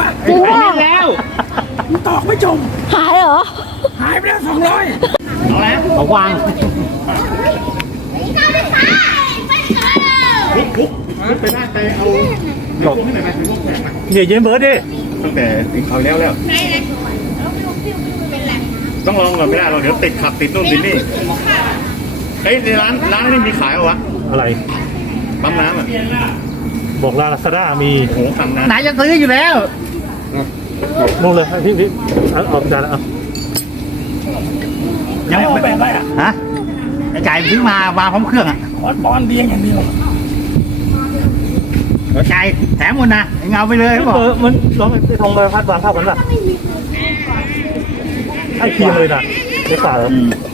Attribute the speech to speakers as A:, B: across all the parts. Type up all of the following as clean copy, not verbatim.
A: ะ
B: จริงป่ะ
A: แล้วตอกไม่จม
B: หายเหรอ
A: หายไปแล้ว200เอาแล้วเอาวางลุกไปหน้าไปเอาหลบที่ไหนไปลุกแรงอย่าเย็นเบิร์ดดิตั้งแต่ติดเขาแล้วต้องลองก่อนไม่ได้เราเดี๋ยวติดขับติดนู่นติดนี่เฮ้ยในร้านนี่มีขายเหรอวะ
C: อะไร
A: ปั๊มน้ำอ่ะ
C: บอกลาซาด้ามี
A: โอ้โหสั่งน้ำ
D: ไหนจะซื้ออยู่แล้ว
C: นู่นเลยพี่เอาจานแล้ว
D: ยังไม่แบบได้ฮะจ่ายซื้อมาพร้อมเครื่องอ่ะ
A: คอสบอลเดียงอย่างเดียว
D: จ่ายแถมหมดนะเงาไปเลยเขาบอก
C: มันลองไปทงเลยพัดวางเท่ากันป่ะไอ้ทีมเลยนะเด็กฝ่าเหรอ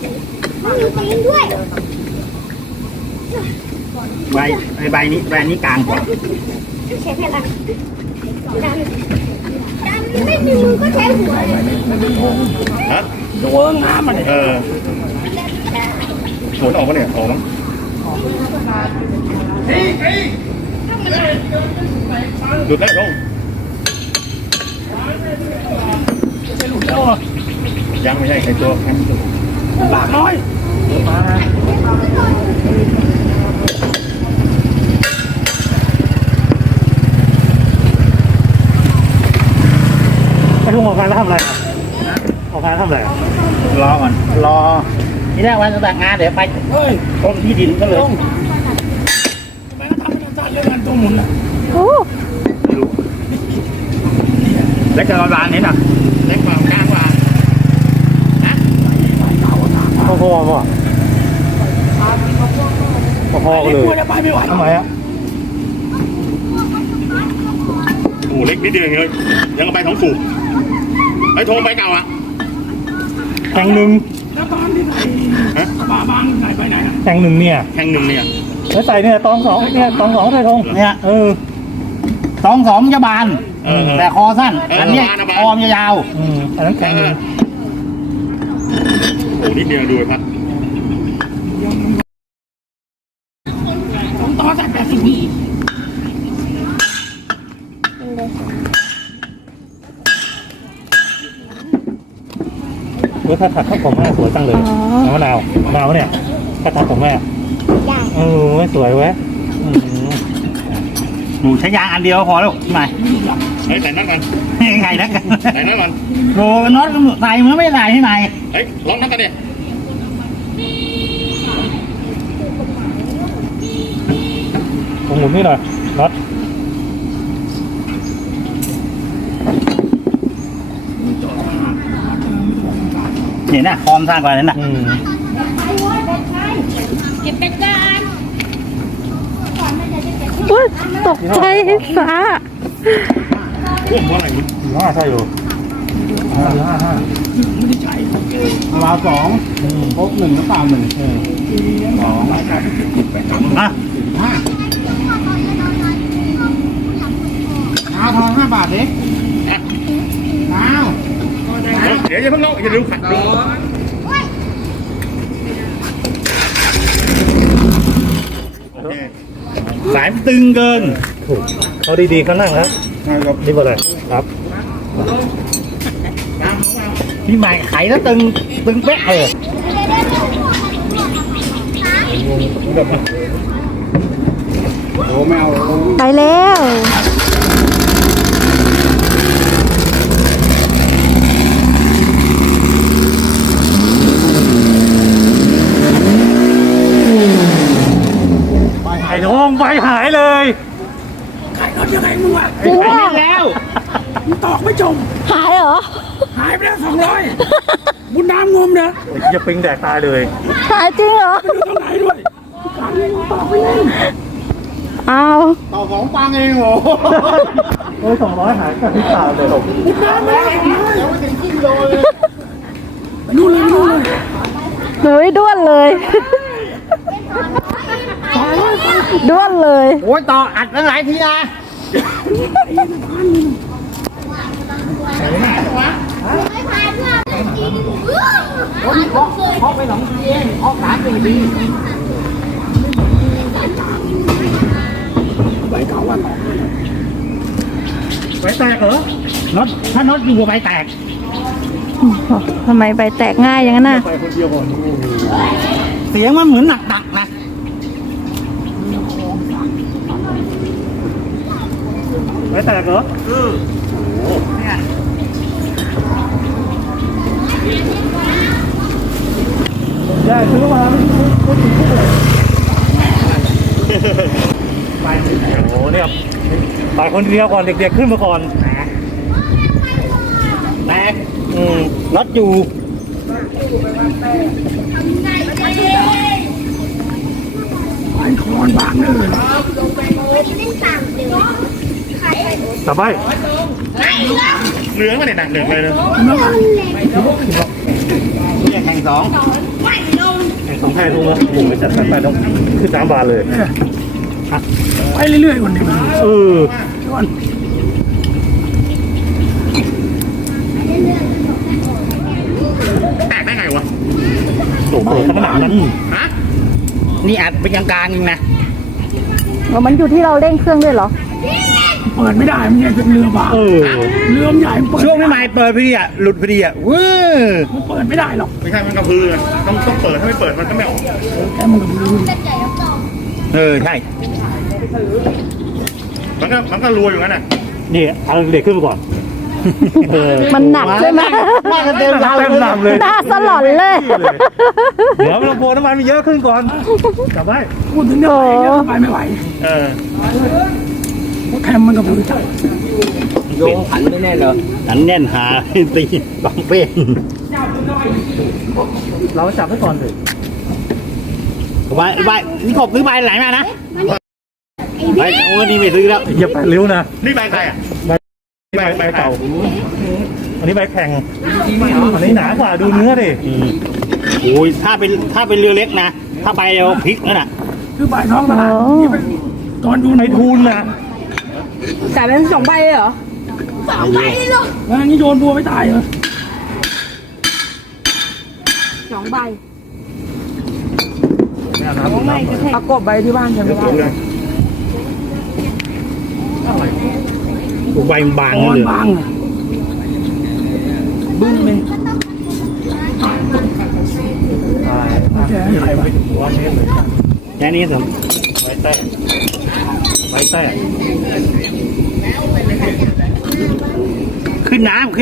D: ใบนี้กลางกว่า
B: ใช้พลังไม่มีมือก็ใช้หัว
A: ฮะจะเวิร์งน้ำมันผลออกมาเนี่ยออกมั้งหลุดแล้วลงยังไม่ใช่ใครตัวแข็งหลากน้อย
C: ไอ้ลุงออกงานแล้วทำอะไรออกงานทำอะไร
D: รอก่อนรอที่แรกวันสมัครงานเดี๋ยวไปกรมที่ดินก็เลย
A: ทำไมก็ทำเป็นอาจารย์เรื่องงานตัวหมุนอ่ะ
B: โอ้
D: เล็กกว่าร้านนี้น่ะ
A: เล็กกว่ากลางกว่า
C: พ่อเลย
A: กลัวจะไปไม่ไหว
C: ทำไมอ่ะ
A: โอ้เล็กนิดเดียวเลยยังไปท้องสูบไปโทรไปเก่าอ่ะ
C: แข่งหนึ่ง
A: แล้วบ้านที่ไหนฮะบ้านไหนไปไหน
C: แข่งหนึ่งเนี่ย
A: แห่งหนึ่งเนี่ย
C: แล้วใส่เนี่ยตองสองเนี่ยตองสองใส่ทง
D: เนี่ย สองจะบานแต่คอสั้นอันนี้คอมยาว
C: อันนั้นแข่งหนึ่ง
A: โอ้นิดเดียวดูครับต้องต่อจาก80
C: ถ้าถักข้าวของแม่สวยจังเลยมะนาวเนี่ยถ้าถักของแม่สวยเว้ย
D: หนูใช้ยางอันเดียวพอแล้วไหน
A: เฮ้ยใส่น็อตมัน
D: ไงนักกัน
A: ใส่น็อตมัน
D: โอ้น็อตใส่มันไม่ใส่ที่ไหน
A: เฮ้ยล็อกน็อตกันดิ
C: ผมหมุนนี่หน่อยน็อต
D: เนี่ยนะคอมสร้างกว่านั้นนะ
B: เก็บไปกันตกใจฟ้า
A: พ่วงเพราะอะไรมัน
C: 5ใช่อยู่5
A: ไม่ได้ใช้
D: ราว2พบ1หรือเปล่า1 2อ่ะน้าทอง5 บาทเด็กน้า
A: เดี๋ยวอย่าเพิ่งลงอย่าลืมขัดดูโอเค
D: สายตึงเกิน
C: เขาดีๆเขานั่งครับนี่บอกเลยครับ
D: ที่ใหม่ไขแล้วตึงเป๊ะเลย
B: ไปแล้ว
C: ไอ้ทงไปหายเลย
A: ขายรถยังไงมึงวะ
B: จริงป่ะ
D: แล้ว
A: ตอกไม่จม
B: หายเหรอ
A: หายไปแล้ว200บุญน้ำงมนะ
C: อย่าปิงแดกตายเลย
B: หายจริงเหรอ
A: ไม่รู้เท่าไหร่ด้วยตอกไม่เล่น
B: เอา
D: ต่อของปังเองโห
C: 200หายกับที่ขาเลย
A: บุญน้ำแล้ว
D: ไม่ถึงครึ่งโลเลย
A: นู่นเลย
B: หนูด้วนเลยด้วนเลย
D: โอ้ยต่ออัดตั้งหลายทีนะเพาะไป2 ทีเองเพาะ3 4 ที
A: ใบเก่าวัน
C: ไว้แตกเหรอ
D: น็อตถ้าน็อตอยู่กับใบแตก
B: ทำไมใบแตกง่ายอย่างนั้นน่ะ
A: ไปคนเดียวก่อน
D: เสียงมันเหมือนหนักๆนะ
A: ไปแตกเหรอ
D: เนี่ย
A: ได้ซื้อมาไม่ถึงคู่เลยไปโอ้โหเนี่ยไปคนเดียวก่อนเด็กๆขึ้นมาก่อน
D: แตกน็อตอยู่
A: ต่อไป
C: เหลืองมาเนี่ยหนักเหลืองเลยนะ
D: เนี่ยแข่งสอง
A: สองแพร่ลงแล้วโอ้โหจัดไปต้องขึ้นน้ำบานเลย
D: ไปเรื่อยๆคนเดียว
A: เออ
C: แตกได้ไงวะ
A: โอ้โหขนาดนั้น
C: ฮะ
D: นี่อัดเป็นกลางๆเองนะ
B: มันอยู่ที่เราเร่งเครื่องด้วยเหรอ
E: เปิดไม่ได้มันเนี่ยเรือบ่า
A: เออ
E: เรือมันใหญ่มันเปิด
D: ช่วงนี้ไม่เปิดพอดีอ่ะหลุดพอดีอ่ะวื้อ
E: มันเปิดไม่ได้หรอก
C: ไม่ใช่มันกระพือต้องเปิดถ้าไม่เปิดมันก็ไม่ออก
E: แค่มันกับเรือ
D: ใช่
C: มันก็รัวอยู่งั้นน่ะ
A: นี่เอาเด็กขึ้นมาก่อนเออ
B: มันหนักใช่ไหม
D: ว่ากันเต็ม
A: เต็มลำเลย
B: หน้าสลอนเลย
A: เดี๋ยวลำโพงน้ำมันมีเยอะขึ้นก่อนจับไว้
E: พูดถึงเรื่องไปเนี่ยไปไม่ไหว
C: เออ
E: เพราะแคมมันกับเรือ
D: โยงขันไม่แน่นเหรอขันแน่นหาตีบังเป้ง
A: เราจับไว้ก่อนเลย
D: ใบนี่กบซื้อใบไหนมานะใบโอ้นี่ไม่ซื้อแล้ว
A: อย่าไปเร็วนะ
C: นี่ใบใครอ่ะ
A: ใบเก่าอันนี้ใบแข็งอันนี้หนากว่าดูเนื้อดิ
D: โอ้ยถ้าเป็นเรือเล็กนะถ้าไปเอาพลิกนั่นน่ะ
E: คือบ่ายท้องตลาด
B: อ๋อ
E: นี่เป็นตอนดู
A: ในทุนนะ
B: จ่ายเป็น2 ใบเลยเหรอ
E: แล้วนี่โดนบัวไม่ตายเหรอ
B: 2 ใบ
E: ประกบใบที่บ้านใช่ไหมได้
D: ใบมันบาง
E: ตอน
D: เลย
E: บางอ่ะบึ้งเลยแกใครวะ
D: แค่นี้สม
A: ใบแตกใบแตก
D: ขึ้นน้ำ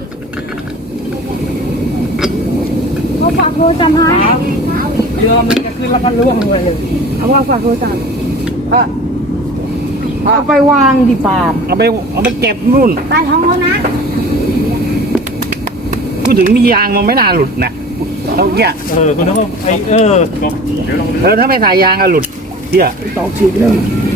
B: ก็ฝากโทรศัพท์ให้
E: เรือมันจะขึ้นแล้วก็ล่วงเลย
B: เอาว่าฝากโทรศัพท์เอาไปวางดิปาบ
D: เอาไปเก็บนู่น
B: ใต้ท้องรถนะ
D: พูดถึงมียางมันไม่น่าหลุดนะเขาเนี่ย
A: เออคุณนึกว่าไอเดี๋ยวลอง
D: ถ้าไม่ใส่ยางอะหลุดเที่ย
E: ตอกฉีกเลย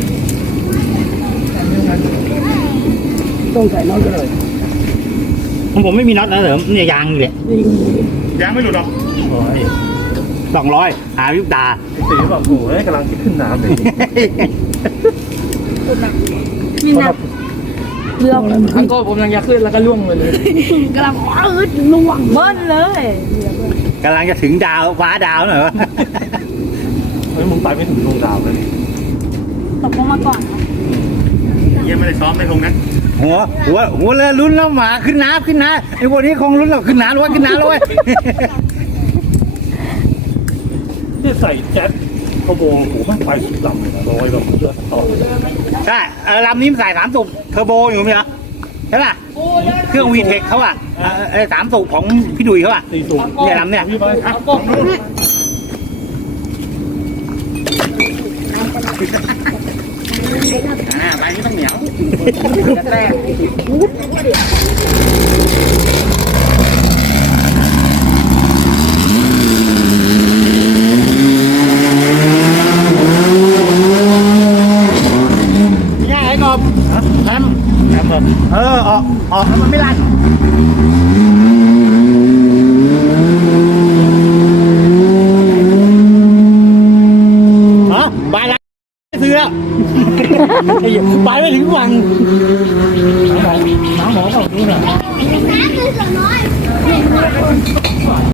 E: ต้องใส่น็อตกันเลย
D: ของผมไม่มีน็อตนะเหรอเนี่ยยางนี่แหละ
E: นี่
C: ยังไม่หลุดหรอก
A: โอ้ย
D: 200หาวิบตา
A: สีแบบโอ้ยกำลังคิดขึ้นน้ำเลย
B: นี่นะเรือ
E: อังโก้ผมยังจะขึ้นแล้วก็ล่วงเลย
B: กำลังล่วงเบิ้ลเลย
D: กำลังจะถึงดาวฟ้าดาวหน่อยวะ
A: เฮ้ยมึงไปไม่ถึงดวงดาวเลย
B: ตกลงมาก่อน
C: ยังไม่ได้ซ้อมไม่ลงนะ
D: หัวเรือลุ้นแล้วหมาขึ้นน้ำไอ้พวกนี้คงลุ้นแล้วขึ้นน้ำแล้วขึ้นน้ำแล้วเว้ย
A: ที่ใส่แจ็คกระโบงโอ้โหมันไปสุดลำเลยนะลอยแบบเลือดต่อเลย
D: ใช่ลำนี้มันใส่3 สูบเทอร์โบอยู่มั้ยเหรอใช่ป่ะเครื่องวีเทคเขาอ่ะ3 สูบของพี่ดุยเขาอ่ะ
A: ตีสูง
D: เนี่ยลำเนี่ย
A: พี่ไปอ่ะ
D: ใบนี้ต้องเหนียวง่ายไอ้กบแฮม
A: แอมแบบ
D: ออกแล้วมันไม่ลั่นบายแล้วซื้อแล้วไปไม่ถึงวัง
A: น้ำหมอก็ดูหน่อย
B: เ